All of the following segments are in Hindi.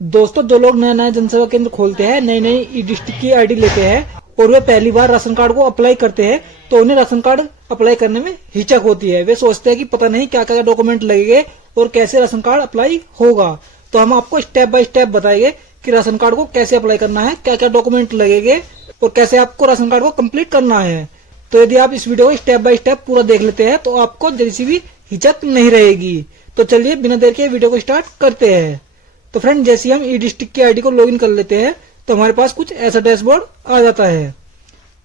दोस्तों, जो लोग नया नया जनसेवा केंद्र खोलते हैं, नई नई ई डिस्ट्रिक्ट की आईडी लेते हैं और वे पहली बार राशन कार्ड को अप्लाई करते हैं, तो उन्हें राशन कार्ड अप्लाई करने में हिचक होती है। वे सोचते हैं कि पता नहीं क्या क्या डॉक्यूमेंट लगेंगे और कैसे राशन कार्ड अप्लाई होगा। तो हम आपको स्टेप बाय स्टेप बताएंगे कि राशन कार्ड को कैसे अप्लाई करना है, क्या क्या डॉक्यूमेंट लगेंगे और कैसे आपको राशन कार्ड को कंप्लीट करना है। तो यदि आप इस वीडियो को स्टेप बाय स्टेप पूरा देख लेते हैं तो आपको जरा सी भी हिचक नहीं रहेगी। तो चलिए बिना देर के वीडियो को स्टार्ट करते हैं। तो फ्रेंड, जैसे हम ई डिस्ट्रिक्ट की आईडी को लॉगिन कर लेते हैं तो हमारे पास कुछ ऐसा डैशबोर्ड आ जाता है।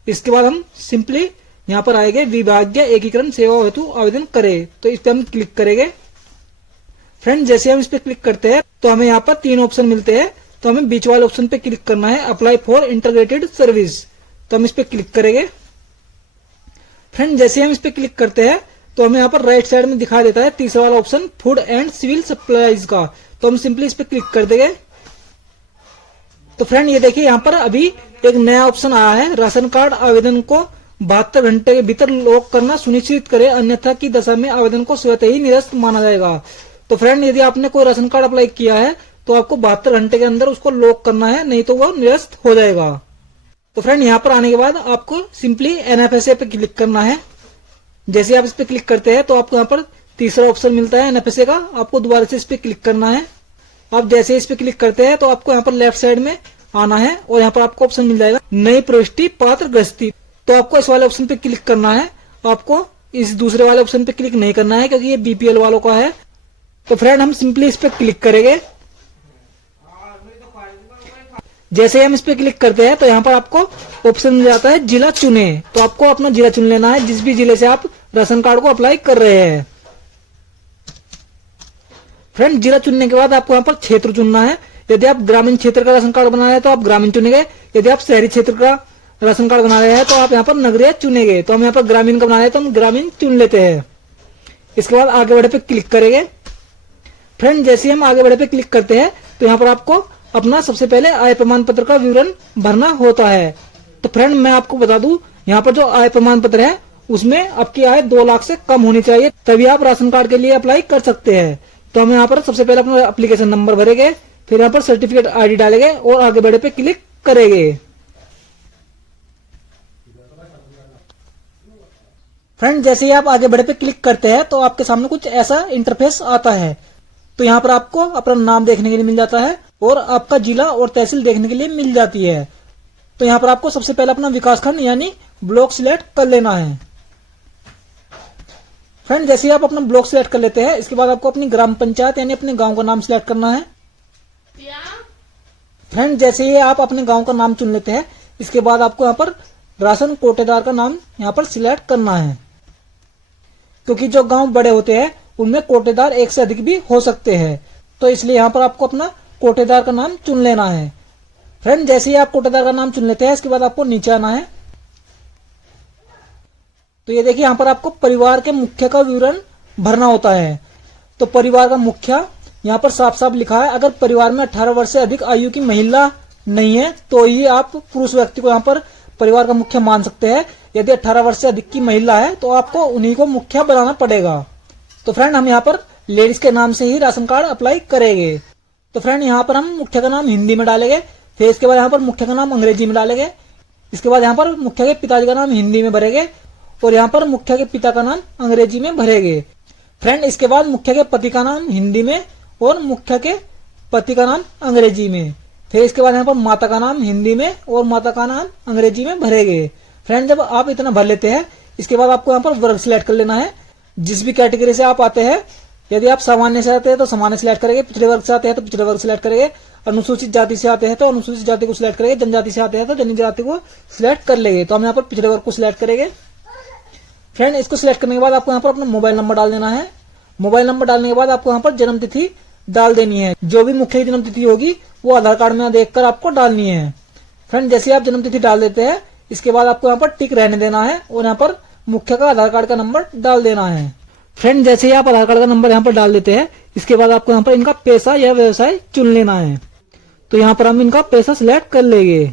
इसके बाद हम सिंपली यहाँ पर आएंगे विभागीय एकीकरण सेवा हेतु आवेदन करें, तो इस पर हम क्लिक करेंगे। फ्रेंड, जैसे हम इस पे क्लिक करते हैं तो हमें यहाँ पर 3 ऑप्शन मिलते हैं। तो हमें बीच वाले ऑप्शन पे क्लिक करना है, अप्लाई फॉर इंटीग्रेटेड सर्विस। तो हम इस पे क्लिक करेंगे। फ्रेंड, जैसे हम इस पे क्लिक करते हैं तो हमें यहाँ पर राइट साइड में दिखाई देता है तीसरा वाला option, food and civil supplies का। तो हम सिंपली इस पे क्लिक कर देंगे। तो फ्रेंड, ये देखिए यहाँ पर अभी एक नया ऑप्शन आया है, राशन कार्ड आवेदन को 72 घंटे के भीतर लॉक करना सुनिश्चित करें, अन्यथा की दशा में आवेदन को स्वतः ही निरस्त माना जाएगा। तो फ्रेंड, यदि आपने कोई राशन कार्ड अप्लाई किया है तो आपको 72 घंटे के अंदर उसको लॉक करना है, नहीं तो वह निरस्त हो जाएगा। तो फ्रेंड, यहाँ पर आने के बाद आपको सिंपली एनएफएसए पे क्लिक करना है। जैसे आप इस पे क्लिक करते हैं तो आपको यहाँ पर तीसरा ऑप्शन मिलता है एनएफएसए का, आपको दोबारा से इस पे क्लिक करना है। आप जैसे इस पे क्लिक करते हैं तो आपको यहाँ पर लेफ्ट साइड में आना है और यहाँ पर आपको ऑप्शन मिल जाएगा नई प्रविष्टि पात्र गृहस्थी। तो आपको इस वाले ऑप्शन पे क्लिक करना है, आपको इस दूसरे वाले ऑप्शन पे क्लिक नहीं करना है क्योंकि ये बीपीएल वालों का है। तो फ्रेंड, हम सिंपली इस पे क्लिक करेंगे। जैसे हम इस पे क्लिक करते हैं तो यहाँ पर आपको ऑप्शन मिल जाता है जिला चुने। तो आपको अपना जिला चुन लेना है, जिस भी जिले से आप राशन कार्ड को अप्लाई कर रहे हैं। फ्रेंड, जिला चुनने के बाद आपको यहाँ पर क्षेत्र चुनना है। यदि आप ग्रामीण क्षेत्र का राशन कार्ड बना रहे हैं तो आप ग्रामीण चुनेंगे, यदि आप शहरी क्षेत्र का राशन कार्ड बना रहे हैं तो आप यहाँ पर नगरीय चुनेंगे। तो हम यहाँ पर ग्रामीण का बना रहे हैं तो हम ग्रामीण चुन लेते हैं। इसके बाद आगे बढ़े पे क्लिक करेंगे। फ्रेंड, जैसे हम आगे बढ़े पे क्लिक करते हैं तो यहाँ पर आपको अपना सबसे पहले आय प्रमाण पत्र का विवरण भरना होता है। तो फ्रेंड, मैं आपको बता दूं, यहाँ पर जो आय प्रमाण पत्र है उसमें आपकी आय 2 लाख से कम होनी चाहिए, तभी आप राशन कार्ड के लिए अप्लाई कर सकते हैं। तो हम यहाँ पर सबसे पहले अपना एप्लीकेशन नंबर भरेंगे, फिर यहाँ पर सर्टिफिकेट आईडी डालेंगे और आगे बढ़े पे क्लिक करेंगे। फ्रेंड, जैसे ही आप आगे बढ़े पे क्लिक करते हैं तो आपके सामने कुछ ऐसा इंटरफेस आता है। तो यहाँ पर आपको अपना नाम देखने के लिए मिल जाता है और आपका जिला और तहसील देखने के लिए मिल जाती है। तो यहाँ पर आपको सबसे पहले अपना विकासखंड यानी ब्लॉक सिलेक्ट कर लेना है। फ्रेंड, जैसे ही आप अपना ब्लॉक सिलेक्ट कर लेते हैं इसके बाद आपको अपनी ग्राम पंचायत यानी अपने गांव का नाम सिलेक्ट करना है। फ्रेंड, जैसे ही आप अपने गांव का नाम चुन लेते हैं इसके बाद आपको यहाँ पर राशन कोटेदार का नाम यहाँ पर सिलेक्ट करना है, क्योंकि जो गांव बड़े होते हैं उनमें कोटेदार एक से अधिक भी हो सकते हैं। तो इसलिए यहाँ पर आपको अपना कोटेदार का नाम चुन लेना है। फ्रेंड, जैसे ही आप कोटेदार का नाम चुन लेते हैं इसके बाद आपको नीचे आना है। तो ये देखिए यहाँ पर आपको परिवार के मुखिया का विवरण भरना होता है। तो परिवार का मुखिया यहाँ पर साफ साफ लिखा है, अगर परिवार में 18 वर्ष से अधिक आयु की महिला नहीं है तो ही आप पुरुष व्यक्ति को यहाँ पर परिवार का मुखिया मान सकते हैं। यदि 18 वर्ष से अधिक की महिला है तो आपको उन्हीं को मुखिया बनाना पड़ेगा। तो फ्रेंड, हम यहाँ पर लेडीज के नाम से ही राशन कार्ड अप्लाई करेंगे। तो फ्रेंड, यहाँ पर हम मुखिया का नाम हिंदी में डालेंगे, फिर इसके बाद यहाँ पर मुखिया का नाम अंग्रेजी में डालेंगे। इसके बाद यहाँ पर मुखिया के पिताजी का नाम हिंदी में भरेंगे और यहाँ पर मुखिया के पिता का नाम अंग्रेजी में भरेंगे। फ्रेंड, इसके बाद मुखिया के पति का नाम हिंदी में और मुखिया के पति का नाम अंग्रेजी में। फिर इसके बाद यहाँ पर माता का नाम हिंदी में और माता का नाम अंग्रेजी में भरेंगे। फ्रेंड, जब आप इतना भर लेते हैं इसके बाद आपको यहाँ पर वर्ग सिलेक्ट कर लेना है, जिस भी कैटेगरी से आप आते हैं। यदि आप सामान्य से आते हैं तो सामान्य सिलेक्ट करेंगे, पिछड़े वर्ग से आते हैं तो पिछड़े वर्ग सिलेक्ट करेंगे, अनुसूचित जाति से आते हैं तो अनुसूचित जाति को सिलेक्ट करेंगे, जनजाति से आते हैं तो जनजाति को सिलेक्ट कर लेंगे। तो हम यहाँ पर पिछड़े वर्ग को सिलेक्ट करेंगे। फ्रेंड, इसको सिलेक्ट करने के बाद आपको यहाँ पर अपना मोबाइल नंबर डाल देना है। मोबाइल नंबर डालने के बाद आपको यहाँ पर जन्म तिथि डाल देनी है। जो भी मुख्य जन्म तिथि होगी वो आधार कार्ड में देखकर आपको डालनी है। फ्रेंड, जैसे आप जन्म तिथि डाल देते हैं इसके बाद आपको यहाँ पर टिक रहने देना है और यहाँ पर मुख्य का आधार कार्ड का नंबर डाल देना है। फ्रेंड, जैसे ही आप आधार कार्ड का नंबर यहाँ पर डाल देते हैं इसके बाद आपको यहाँ पर इनका पेशा या व्यवसाय चुन लेना है। तो यहाँ पर हम इनका पेशा सिलेक्ट कर लेंगे।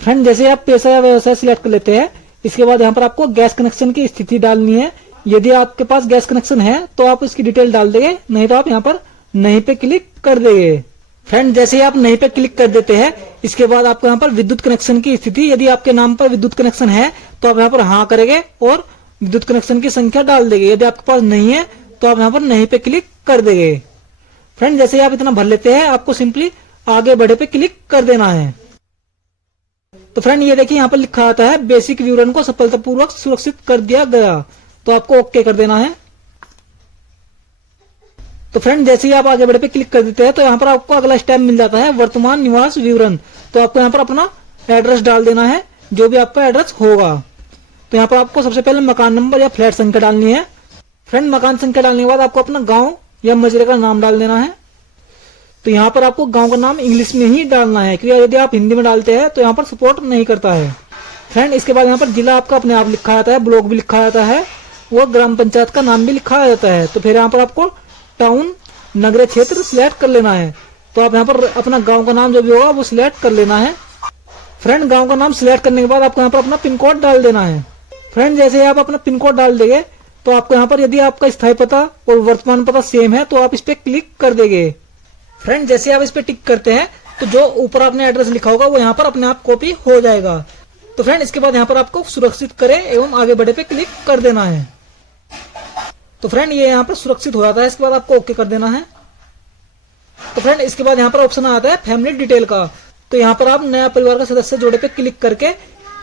फ्रेंड, जैसे आप पेशा या व्यवसाय सिलेक्ट कर लेते हैं इसके बाद यहाँ पर आपको गैस कनेक्शन की स्थिति डालनी है। यदि आपके पास गैस कनेक्शन है तो आप इसकी डिटेल डाल देंगे, नहीं तो आप यहाँ पर नहीं पे क्लिक कर देंगे। फ्रेंड जैसे ही आप नहीं पे क्लिक कर देते हैं, इसके बाद आपको यहाँ पर विद्युत कनेक्शन की स्थिति, यदि आपके नाम पर विद्युत कनेक्शन है तो आप यहाँ पर हाँ करेंगे और विद्युत कनेक्शन की संख्या डाल देंगे। यदि आपके पास नहीं है तो आप यहाँ पर नहीं पे क्लिक कर देंगे। फ्रेंड जैसे ही आप इतना भर लेते हैं, आपको सिंपली आगे बढ़े पे क्लिक कर देना है। तो फ्रेंड ये देखिए यहाँ पर लिखा आता है बेसिक विवरण को सफलतापूर्वक सुरक्षित कर दिया गया, तो आपको ओके कर देना है। तो फ्रेंड जैसे ही आप आगे बढ़े पे क्लिक कर देते हैं तो यहाँ पर आपको अगला स्टेप मिल जाता है वर्तमान निवास विवरण। तो आपको यहाँ पर अपना एड्रेस डाल देना है, जो भी आपका एड्रेस होगा। तो यहाँ पर आपको सबसे पहले मकान नंबर या फ्लैट संख्या डालनी है। फ्रेंड मकान संख्या डालने के बाद आपको अपना गांव या मजरे का नाम डाल देना है। तो यहाँ पर आपको गांव का नाम इंग्लिश में ही डालना है, क्योंकि यदि आप हिंदी में डालते हैं तो यहाँ पर सपोर्ट नहीं करता है। फ्रेंड इसके बाद यहाँ पर जिला आपका अपने आप लिखा जाता है, ब्लॉक भी लिखा जाता है, वो ग्राम पंचायत का नाम भी लिखा जाता है। तो फिर यहाँ पर आपको टाउन नगरीय क्षेत्र सिलेक्ट कर लेना है। तो आप यहाँ पर अपना गांव का नाम जो भी होगा वो सिलेक्ट कर लेना है। फ्रेंड गांव का नाम सिलेक्ट करने के बाद आपको यहाँ पर अपना पिन कोड डाल देना है। फ्रेंड जैसे ही आप अपना पिन कोड डाल देंगे तो आपको यहाँ पर यदि आपका स्थायी पता और वर्तमान पता सेम है तो आप इस पे क्लिक कर देंगे। फ्रेंड जैसे आप इस पे टिक करते हैं तो जो ऊपर आपने एड्रेस लिखा होगा वो यहाँ पर अपने आप कॉपी हो जाएगा। तो फ्रेंड इसके बाद यहाँ पर आपको सुरक्षित करें एवं आगे बढ़े पे क्लिक कर देना है। तो फ्रेंड ये यहाँ पर सुरक्षित हो जाता है, इसके बाद आपको ओके कर देना है। तो फ्रेंड इसके बाद यहाँ पर ऑप्शन आता है फैमिली डिटेल का। तो यहाँ पर आप नया परिवार का सदस्य जोड़े पे क्लिक करके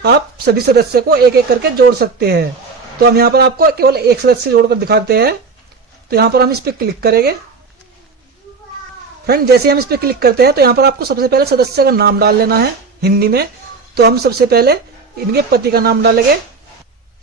आप सभी सदस्य को एक एक करके जोड़ सकते हैं। तो हम यहाँ पर आपको केवल एक सदस्य जोड़कर दिखाते हैं। तो यहाँ पर हम इस पे क्लिक करेंगे। फ्रेंड जैसे हम इस पे क्लिक करते हैं तो यहाँ पर आपको सबसे पहले सदस्य का नाम डाल लेना है हिंदी में। तो हम सबसे पहले इनके पति का नाम डालेंगे।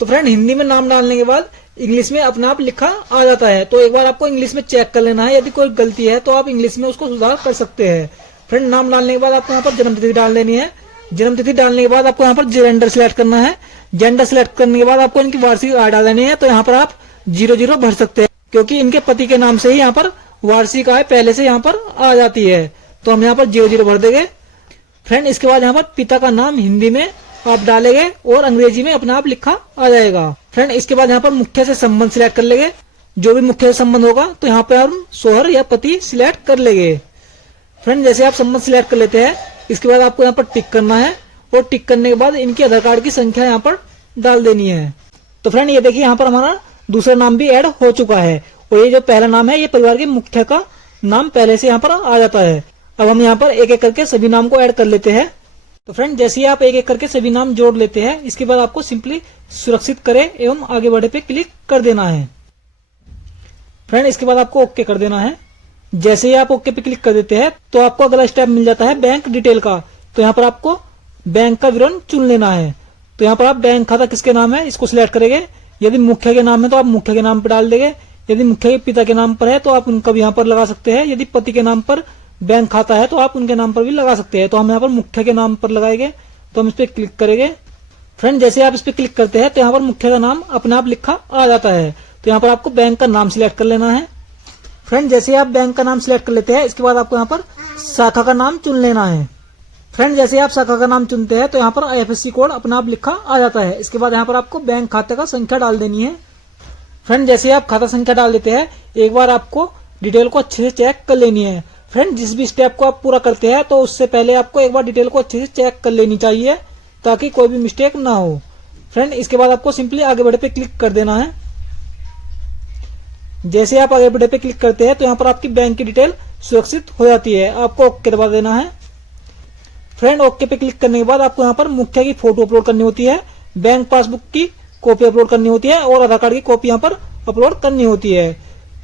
तो फ्रेंड हिंदी में नाम डालने के बाद इंग्लिश में अपने आप लिखा आ जाता है। तो एक बार आपको इंग्लिश में चेक कर लेना है, यदि कोई गलती है तो आप इंग्लिश में उसको सुधार कर सकते हैं। फ्रेंड नाम डालने के बाद आपको यहाँ पर जन्मतिथि डाल देनी है। जन्मतिथि डालने के बाद आपको यहाँ पर जेंडर सिलेक्ट करना है। जेंडर सिलेक्ट करने के बाद आपको इनकी वार्षिक आय डाल देनी है। तो यहाँ पर आप 00 भर सकते हैं, क्योंकि इनके पति के नाम से ही यहाँ पर वार्षिक आय पहले से यहाँ पर आ जाती है। तो हम यहाँ पर 00 भर देंगे। फ्रेंड इसके बाद यहाँ पर पिता का नाम हिंदी में आप डालेंगे और अंग्रेजी में अपने आप लिखा आ जाएगा। फ्रेंड इसके बाद यहाँ पर मुख्य से संबंध सिलेक्ट कर लेंगे, जो भी मुख्य से संबंध होगा। तो यहाँ पे हम शोहर या पति सिलेक्ट कर लेंगे। फ्रेंड जैसे आप संबंध सिलेक्ट कर लेते हैं, इसके बाद आपको यहाँ पर टिक करना है और टिक करने के बाद इनकी आधार कार्ड की संख्या यहाँ पर डाल देनी है। तो फ्रेंड ये देखिए यहाँ पर हमारा दूसरा नाम भी ऐड हो चुका है और ये जो पहला नाम है ये परिवार के मुख्य का नाम पहले से यहाँ पर आ जाता है। अब हम यहाँ पर एक एक करके सभी नाम को ऐड कर लेते हैं। तो फ्रेंड जैसे ही आप एक एक करके सभी नाम जोड़ लेते हैं, इसके बाद आपको सिंपली सुरक्षित करें एवं आगे बढ़े पे क्लिक कर देना है। फ्रेंड इसके बाद आपको ओके कर देना है। जैसे ही आप ओके पे क्लिक कर देते हैं तो आपको अगला स्टेप मिल जाता है बैंक डिटेल का। तो यहाँ पर आपको बैंक का विवरण चुन लेना है। तो यहाँ पर आप बैंक खाता किसके नाम है इसको सिलेक्ट करेंगे। यदि मुख्य के नाम है तो आप मुख्य के नाम पर डाल देंगे। यदि मुख्य के पिता के नाम पर है तो आप उनका भी यहाँ पर लगा सकते हैं। यदि पति के नाम पर बैंक खाता है तो आप उनके नाम पर भी लगा सकते हैं। तो हम यहाँ पर मुख्य के नाम पर लगाएंगे। तो हम इस पर क्लिक करेंगे। फ्रेंड जैसे आप इस पर क्लिक करते हैं तो यहाँ पर मुख्य का नाम अपने आप लिखा आ जाता है। तो यहाँ पर आपको बैंक का नाम सिलेक्ट कर लेना है। फ्रेंड जैसे आप बैंक का नाम सिलेक्ट कर लेते हैं, इसके बाद आपको यहाँ पर शाखा का नाम चुन लेना है। फ्रेंड जैसे आप शाखा का नाम चुनते हैं तो यहाँ पर IFSC कोड अपने आप लिखा आ जाता है। इसके बाद यहाँ पर आपको बैंक खाते का संख्या डाल देनी है। फ्रेंड जैसे आप खाता संख्या डाल देते हैं, एक बार आपको डिटेल को अच्छे से चेक कर लेनी है। फ्रेंड जिस भी स्टेप को आप पूरा करते हैं तो उससे पहले आपको एक बार डिटेल को अच्छे से चेक कर लेनी चाहिए, ताकि कोई भी मिस्टेक ना हो। फ्रेंड इसके बाद आपको सिंपली आगे बढ़े पे क्लिक कर देना है। जैसे आप आगे बढ़े पे क्लिक करते हैं तो यहाँ पर आपकी बैंक की डिटेल सुरक्षित हो जाती है। आपको ओके दबा देना है। फ्रेंड ओके पे क्लिक करने के बाद आपको यहाँ पर मुखिया की फोटो अपलोड करनी होती है, बैंक पासबुक की कॉपी अपलोड करनी होती है और आधार कार्ड की कॉपी यहाँ पर अपलोड करनी होती है।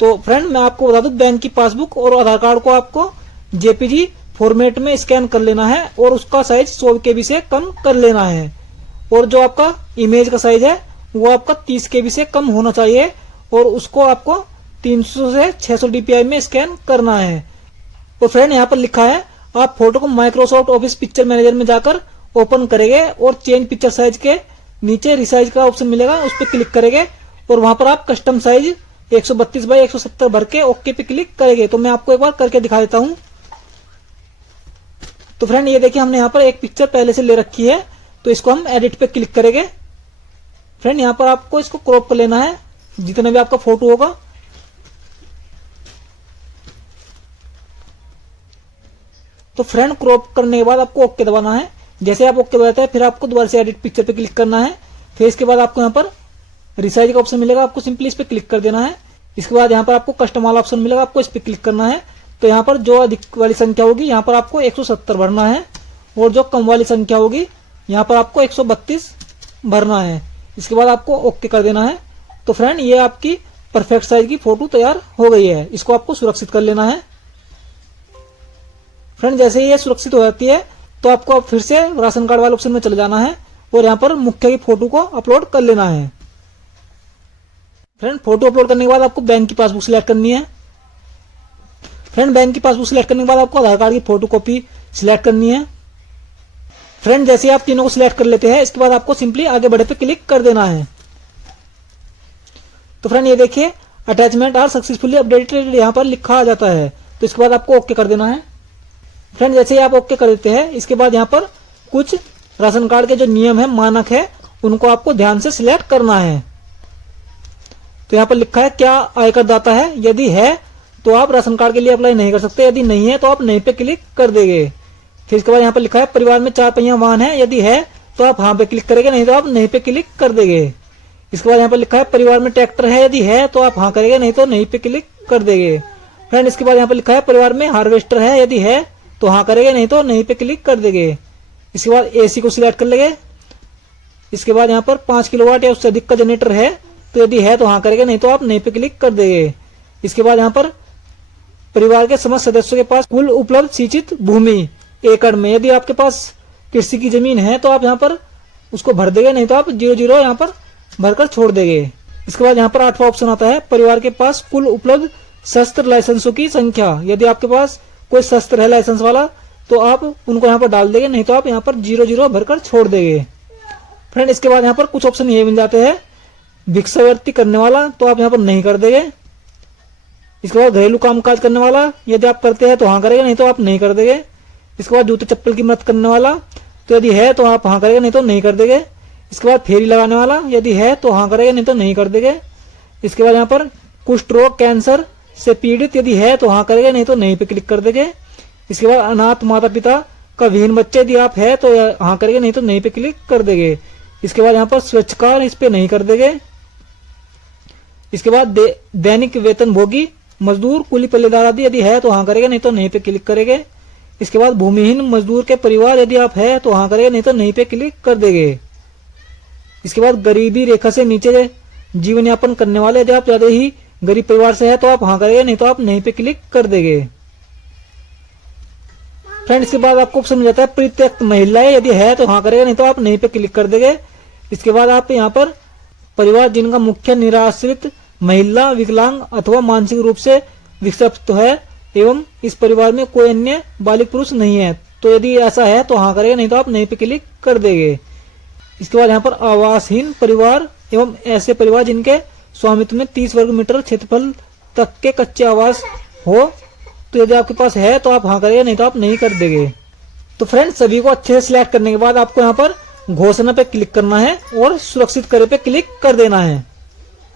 तो फ्रेंड मैं आपको बता दूं, बैंक की पासबुक और आधार कार्ड को आपको JPG फॉर्मेट में स्कैन कर लेना है और उसका साइज 100 KB से कम कर लेना है। और जो आपका इमेज का साइज है वो आपका 30 KB से कम होना चाहिए और उसको आपको 300 से 600 DPI में स्कैन करना है। और फ्रेंड यहाँ पर लिखा है आप फोटो को माइक्रोसॉफ्ट ऑफिस पिक्चर मैनेजर में जाकर ओपन करेंगे और चेंज पिक्चर साइज के नीचे रिसाइज का ऑप्शन मिलेगा, उस पर क्लिक करेंगे और वहां पर आप कस्टम साइज 132 बाई 170 भर के ओके पे क्लिक करेंगे। तो मैं आपको एक बार करके दिखा देता हूं। तो फ्रेंड ये देखिए हमने यहाँ पर एक पिक्चर पहले से ले रखी है, तो इसको हम एडिट पे क्लिक करेंगे। फ्रेंड यहाँ पर आपको इसको क्रॉप कर लेना है जितना भी आपका फोटो होगा। तो फ्रेंड क्रॉप करने के बाद आपको ओके दबाना है। जैसे आप ओके दबाते हैं फिर आपको दोबारा से एडिट पिक्चर पे क्लिक करना है। फिर इसके बाद आपको यहाँ पर रिसाइज का ऑप्शन मिलेगा, आपको सिंपली इस पे क्लिक कर देना है। इसके बाद यहाँ पर आपको कस्टम वाला ऑप्शन मिलेगा, आपको इस पे क्लिक करना है। तो यहाँ पर जो अधिक वाली संख्या होगी यहाँ पर आपको 170 भरना है और जो कम वाली संख्या होगी यहाँ पर आपको 132 भरना है। इसके बाद आपको ओके कर देना है। तो फ्रेंड ये आपकी परफेक्ट साइज की फोटो तैयार हो गई है। इसको आपको सुरक्षित कर लेना है। फ्रेंड जैसे ही ये सुरक्षित हो जाती है तो आपको फिर से राशन कार्ड वाले ऑप्शन में चले जाना है और यहाँ पर मुख्य की फोटो को अपलोड कर लेना है। फ्रेंड फोटो अपलोड करने के बाद आपको बैंक की पासबुक सिलेक्ट करनी है। फ्रेंड बैंक की पासबुक सिलेक्ट करने के बाद आपको आधार कार्ड की फोटो कॉपी सिलेक्ट करनी है। फ्रेंड जैसे आप तीनों को सिलेक्ट कर लेते हैं इसके बाद आपको सिंपली आगे बढ़े पे क्लिक कर देना है। तो फ्रेंड ये देखिए अटैचमेंट आर सक्सेसफुली अपडेटेड यहाँ पर लिखा आ जाता है। तो इसके बाद आपको ओके कर देना है। फ्रेंड जैसे ही आप ओके कर देते हैं इसके बाद यहाँ पर कुछ राशन कार्ड के जो नियम है, मानक है, उनको आपको ध्यान से सिलेक्ट करना है। तो यहाँ पर लिखा है क्या आयकर दाता है, यदि है तो आप राशन कार्ड के लिए अप्लाई नहीं कर सकते, यदि नहीं है तो आप नहीं पे क्लिक कर देंगे। फिर इसके बाद यहाँ पर लिखा है परिवार में 4 पहिया वाहन है, यदि है तो आप हाँ पे क्लिक करेंगे, नहीं तो आप नहीं पे क्लिक कर देंगे। इसके बाद यहाँ पर लिखा है परिवार में ट्रैक्टर है, यदि है तो आप हाँ करेंगे, नहीं तो नहीं पे क्लिक कर देंगे। फ्रेंड इसके बाद यहाँ पर लिखा है परिवार में हार्वेस्टर है, यदि है तो हाँ करेंगे, नहीं तो नहीं पे क्लिक कर देंगे। इसके बाद एसी को सिलेक्ट कर लेंगे। इसके बाद यहाँ पर 5 किलोवाट या उससे अधिक का जनरेटर है, तो यदि है तो हाँ करेंगे, नहीं तो आप नहीं पे क्लिक कर देंगे। इसके बाद यहाँ पर परिवार के समस्त सदस्यों के पास कुल उपलब्ध सिंचित भूमि एकड़ में, यदि आपके पास कृषि की जमीन है तो आप यहाँ पर उसको भर देंगे, नहीं तो आप 0 यहाँ पर भरकर छोड़ देंगे। इसके बाद यहाँ पर 8वां ऑप्शन आता है परिवार के पास कुल उपलब्ध शस्त्र लाइसेंसों की संख्या, यदि आपके पास कोई शस्त्र है लाइसेंस वाला तो आप उनको यहाँ पर डाल देंगे, नहीं तो आप यहाँ पर 0 भरकर छोड़ देंगे। फ्रेंड इसके बाद यहाँ पर कुछ ऑप्शन ये मिल जाते हैं भिक्षावृत्ति करने वाला, तो आप यहाँ पर नहीं कर देंगे। इसके बाद घरेलू कामकाज करने वाला, यदि आप करते हैं तो हाँ करेंगे, नहीं तो आप नहीं कर देंगे। इसके बाद जूते चप्पल की मदद करने वाला, तो यदि है तो आप हाँ करेंगे, नहीं तो नहीं कर देंगे। इसके बाद फेरी लगाने वाला, यदि है तो हाँ करेंगे, नहीं तो नहीं कर देंगे। इसके बाद यहाँ पर कुष्ठ रोग कैंसर से पीड़ित, यदि है तो हाँ करेंगे, नहीं तो नहीं पे क्लिक कर देंगे। इसके बाद अनाथ माता पिता का विहीन बच्चे, यदि आप है तो हाँ करेंगे, नहीं तो नहीं पे क्लिक कर देंगे। इसके बाद यहाँ पर स्वच्छकार, इस पे नहीं कर देंगे। इसके बाद दैनिक वेतन भोगी मजदूर कुली पल्लेदार आदि, यदि है तो हाँ करेंगे, नहीं तो नहीं पे क्लिक करेंगे। इसके बाद भूमिहीन मजदूर के परिवार, यदि आप है तो हाँ करेंगे, नहीं तो नहीं पे क्लिक कर देंगे। इसके बाद गरीबी रेखा से नीचे जीवन यापन करने वाले, यदि आप ज्यादा ही गरीब परिवार से है तो आप हाँ करेंगे, नहीं तो आप नहीं पे क्लिक कर देंगे। फ्रेंड इसके बाद आपको ऑप्शन मिल जाता है परित्यक्त महिलाएं, यदि है तो हाँ करेगा, नहीं तो आप नहीं पे क्लिक कर देंगे। इसके बाद आप यहाँ पर परिवार जिनका मुख्य निराश्रित महिला, विकलांग अथवा मानसिक रूप से विक्षिप्त है एवं इस परिवार में कोई अन्य बालिक पुरुष नहीं है, तो यदि ऐसा है तो हाँ करेगा, नहीं तो आप नहीं पे क्लिक कर देंगे। इसके बाद यहाँ पर आवासहीन परिवार एवं ऐसे परिवार जिनके स्वामित्व में 30 वर्ग मीटर क्षेत्रफल तक के कच्चे आवास हो, तो यदि आपके पास है तो आप हाँ करेंगे, नहीं तो आप नहीं कर देंगे। तो फ्रेंड्स सभी को अच्छे से सिलेक्ट करने के बाद आपको यहाँ पर घोषणा पे क्लिक करना है और सुरक्षित करे पे क्लिक कर देना है।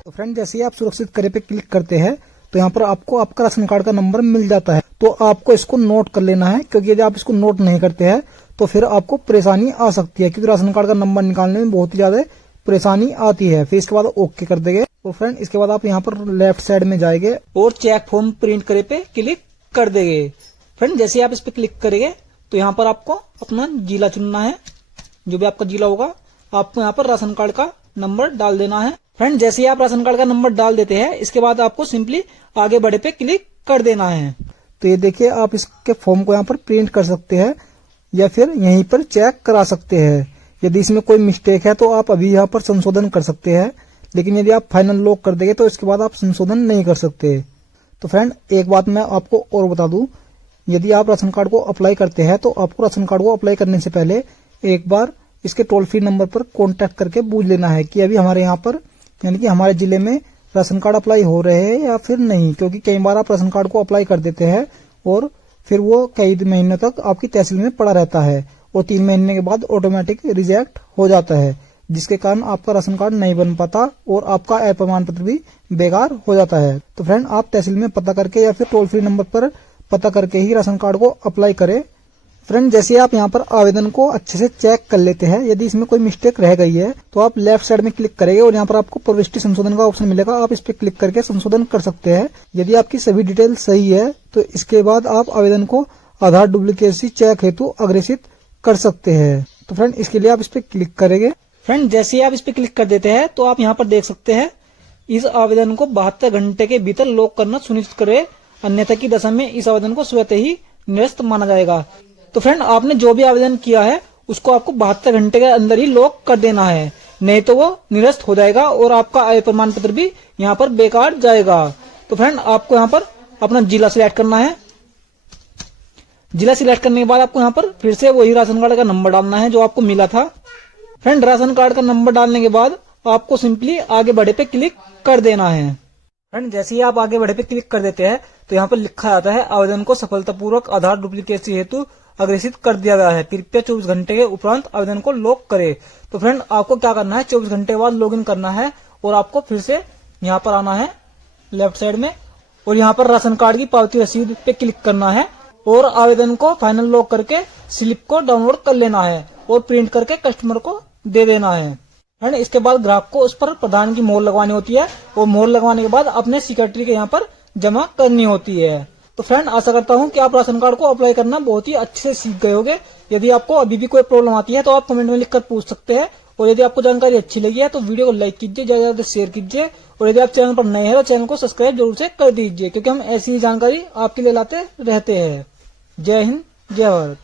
तो फ्रेंड जैसे ही आप सुरक्षित करे पे क्लिक करते हैं तो यहाँ पर आपको आपका राशन कार्ड का नंबर मिल जाता है। तो आपको इसको नोट कर लेना है, क्योंकि यदि आप इसको नोट नहीं करते हैं तो फिर आपको परेशानी आ सकती है, क्योंकि राशन कार्ड का नंबर निकालने में बहुत ही ज्यादा परेशानी आती है। फिर इसके बाद ओके कर देंगे। तो फ्रेंड इसके बाद आप यहाँ पर लेफ्ट साइड में जाएंगे और चेक फॉर्म प्रिंट करे पे क्लिक कर देंगे। फ्रेंड जैसे आप इस पे क्लिक करेंगे तो यहाँ पर आपको अपना जिला चुनना है, जो भी आपका जिला होगा आपको यहाँ पर राशन कार्ड का नंबर डाल देना है। फ्रेंड जैसे ही आप राशन कार्ड का नंबर डाल देते हैं इसके बाद आपको सिंपली आगे बढ़े पे क्लिक कर देना है। तो ये देखिए आप इसके फॉर्म को यहाँ पर प्रिंट कर सकते हैं या फिर यहीं पर चेक करा सकते हैं। यदि इसमें कोई मिस्टेक है तो आप अभी यहाँ पर संशोधन कर सकते हैं, लेकिन यदि आप फाइनल लॉक कर देंगे तो इसके बाद आप संशोधन नहीं कर सकते। तो फ्रेंड एक बात मैं आपको और बता दूं, यदि आप राशन कार्ड को अप्लाई करते हैं तो आपको राशन कार्ड को अप्लाई करने से पहले एक बार इसके टोल फ्री नंबर पर कांटेक्ट करके पूछ लेना है कि अभी हमारे यहाँ पर यानी कि हमारे जिले में राशन कार्ड अप्लाई हो रहे हैं या फिर नहीं, क्योंकि कई बार आप राशन कार्ड को अप्लाई कर देते हैं और फिर वो कई महीने तक आपकी तहसील में पड़ा रहता है और 3 महीने के बाद ऑटोमेटिक रिजेक्ट हो जाता है, जिसके कारण आपका राशन कार्ड नहीं बन पाता और आपका अप्रमाण पत्र भी बेकार हो जाता है। तो फ्रेंड आप तहसील में पता करके या फिर टोल फ्री नंबर पर पता करके ही राशन कार्ड को अप्लाई करें फ्रेंड जैसे आप यहाँ पर आवेदन को अच्छे से चेक कर लेते हैं, यदि इसमें कोई मिस्टेक रह गई है तो आप लेफ्ट साइड में क्लिक करेंगे और यहाँ पर आपको प्रविष्टि संशोधन का ऑप्शन मिलेगा, आप इस पर क्लिक करके संशोधन कर सकते हैं। यदि आपकी सभी डिटेल सही है तो इसके बाद आप आवेदन को आधार डुप्लीकेसी चेक हेतु अग्रेसित कर सकते हैं। तो फ्रेंड इसके लिए आप इस पर क्लिक करेंगे। फ्रेंड जैसे ही आप इस पर क्लिक कर देते हैं तो आप यहाँ पर देख सकते हैं इस आवेदन को 72 घंटे के भीतर लॉक करना सुनिश्चित करें, अन्यथा की दशा में इस आवेदन को स्वतः ही निरस्त माना जाएगा। तो फ्रेंड आपने जो भी आवेदन किया है उसको आपको 72 घंटे के अंदर ही लॉक कर देना है, नहीं तो वो निरस्त हो जाएगा और आपका आय प्रमाण पत्र भी यहाँ पर बेकार जाएगा। तो फ्रेंड आपको यहाँ पर अपना जिला सिलेक्ट करना है। जिला सिलेक्ट करने के बाद आपको यहाँ पर फिर से वही राशन कार्ड का नंबर डालना है जो आपको मिला था। फ्रेंड राशन कार्ड का नंबर डालने के बाद आपको सिंपली आगे बढ़े पे क्लिक कर देना है। फ्रेंड जैसे ही आप आगे बढ़े पे क्लिक कर देते हैं तो यहाँ पर लिखा आता है आवेदन को सफलतापूर्वक आधार डुप्लीकेसी हेतु अग्रेसित कर दिया गया है, कृपया 24 घंटे के उपरांत आवेदन को लॉक करे। तो फ्रेंड आपको क्या करना है, 24 घंटे बाद लॉगिन करना है और आपको फिर से यहाँ पर आना है लेफ्ट साइड में और यहाँ पर राशन कार्ड की पावती रसीद पे क्लिक करना है और आवेदन को फाइनल लॉक करके स्लिप को डाउनलोड कर लेना है और प्रिंट करके कस्टमर को दे देना है। फ्रेंड इसके बाद ग्राहक को उस पर प्रदान की मोहर लगवानी होती है और मोहर लगवाने के बाद अपने सिक्योरिटी के यहाँ पर जमा करनी होती है। तो फ्रेंड आशा करता हूँ कि आप राशन कार्ड को अप्लाई करना बहुत ही अच्छे से सीख गए होंगे। यदि आपको अभी भी कोई प्रॉब्लम आती है तो आप कमेंट में लिखकर पूछ सकते हैं और यदि आपको जानकारी अच्छी लगी है तो वीडियो को लाइक कीजिए, ज्यादा से ज्यादा शेयर कीजिए और यदि आप चैनल पर नए हैं तो चैनल को सब्सक्राइब जरूर से कर दीजिए, क्योंकि हम ऐसी जानकारी आपके लिए लाते रहते हैं। जय हिंद, जय भारत।